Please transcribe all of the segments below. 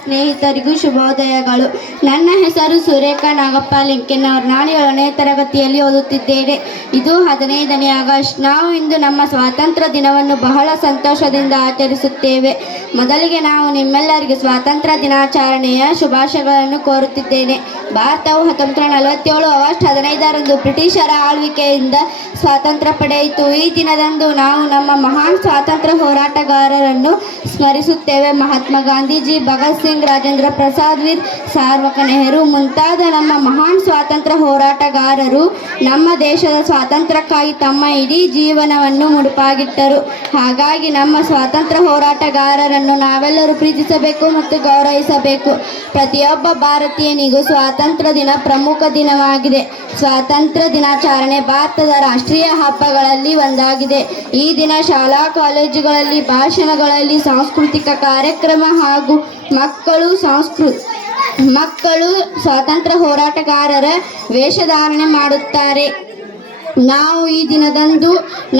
ಸ್ನೇಹಿತರಿಗೂ ಶುಭೋದಯಗಳು. ನನ್ನ ಹೆಸರು ಸುರೇಖಾ ನಾಗಪ್ಪ ಲಿಂಕೆನವರು. ನಾನು 7ನೇ ತರಗತಿಯಲ್ಲಿ ಓದುತ್ತಿದ್ದೇನೆ. ಇದು 15ನೇ ಆಗಸ್ಟ್. ನಾವು ಇಂದು ನಮ್ಮ ಸ್ವಾತಂತ್ರ್ಯ ದಿನವನ್ನು ಬಹಳ ಸಂತೋಷದಿಂದ ಆಚರಿಸುತ್ತೇವೆ. ಮೊದಲಿಗೆ ನಾವು ನಿಮ್ಮೆಲ್ಲರಿಗೆ ಸ್ವಾತಂತ್ರ್ಯ ದಿನಾಚರಣೆಯ ಶುಭಾಶಯಗಳನ್ನು ಕೋರುತ್ತಿದ್ದೇನೆ. ಭಾರತವು 1947 ಆಗಸ್ಟ್ 15ರಂದು ಬ್ರಿಟಿಷರ ಆಳ್ವಿಕೆಯಿಂದ ಸ್ವಾತಂತ್ರ್ಯ ಪಡೆಯಿತು. ಈ ದಿನದಂದು ನಾವು ನಮ್ಮ ಮಹಾನ್ ಸ್ವಾತಂತ್ರ್ಯ ಹೋರಾಟಗಾರರನ್ನು ಸ್ಮರಿಸುತ್ತೇವೆ. ಮಹಾತ್ಮ ಗಾಂಧೀಜಿ, ಭಗತ್ ಸಿಂಗ್, ರಾಜೇಂದ್ರ ಪ್ರಸಾದ್, ವೀರ್ ಸಾವರ್ಕರ್, ನೆಹರು ಮುಂತಾದ ನಮ್ಮ ಮಹಾನ್ ಸ್ವಾತಂತ್ರ್ಯ ಹೋರಾಟಗಾರರು ನಮ್ಮ ದೇಶದ ಸ್ವಾತಂತ್ರ್ಯಕ್ಕಾಗಿ ತಮ್ಮ ಇಡೀ ಜೀವನವನ್ನು ಮುಡುಪಾಗಿಟ್ಟರು. ಹಾಗಾಗಿ ನಮ್ಮ ಸ್ವಾತಂತ್ರ್ಯ ಹೋರಾಟಗಾರರನ್ನು ನಾವೆಲ್ಲರೂ ಪ್ರೀತಿಸಬೇಕು ಮತ್ತು ಗೌರವಿಸಬೇಕು. ಪ್ರತಿಯೊಬ್ಬ ಭಾರತೀಯನಿಗೂ ಸ್ವಾತಂತ್ರ್ಯ ದಿನ ಪ್ರಮುಖ ದಿನವಾಗಿದೆ. ಸ್ವಾತಂತ್ರ್ಯ ದಿನಾಚರಣೆ ಭಾರತದ ರಾಷ್ಟ್ರೀಯ ಹಬ್ಬಗಳಲ್ಲಿ ಒಂದಾಗಿದೆ. ಈ ದಿನ ಶಾಲಾ ಕಾಲೇಜುಗಳಲ್ಲಿ, ಭಾಷಣಗಳಲ್ಲಿ, ಸಾಂಸ್ಕೃತಿಕ ಕಾರ್ಯಕ್ರಮ ಹಾಗೂ ಮಕ್ಕಳು ಸ್ವಾತಂತ್ರ್ಯ ಹೋರಾಟಗಾರರ ವೇಷಧಾರಣೆ ಮಾಡುತ್ತಾರೆ. ನಾವು ಈ ದಿನದಂದು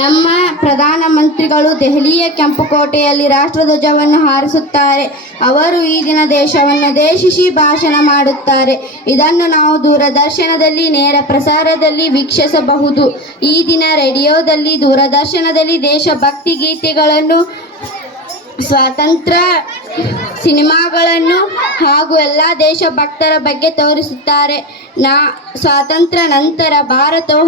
ನಮ್ಮ ಪ್ರಧಾನಮಂತ್ರಿಗಳು ದೆಹಲಿಯ ಕೆಂಪುಕೋಟೆಯಲ್ಲಿ ರಾಷ್ಟ್ರಧ್ವಜವನ್ನು ಹಾರಿಸುತ್ತಾರೆ. ಅವರು ಈ ದಿನ ದೇಶವನ್ನು ಉದ್ದೇಶಿಸಿ ಭಾಷಣ ಮಾಡುತ್ತಾರೆ. ಇದನ್ನು ನಾವು ದೂರದರ್ಶನದಲ್ಲಿ ನೇರ ಪ್ರಸಾರದಲ್ಲಿ ವೀಕ್ಷಿಸಬಹುದು. ಈ ದಿನ ರೇಡಿಯೋದಲ್ಲಿ, ದೂರದರ್ಶನದಲ್ಲಿ ದೇಶಭಕ್ತಿ ಗೀತೆಗಳನ್ನು, ಸ್ವಾತಂತ್ರ್ಯ ಸಿನಿಮಾಗಳನ್ನು ಹಾಗೂ ಎಲ್ಲ ದೇಶಭಕ್ತರ ಬಗ್ಗೆ ತೋರಿಸುತ್ತಾರೆ. ಸ್ವಾತಂತ್ರ್ಯ ನಂತರ ಭಾರತವು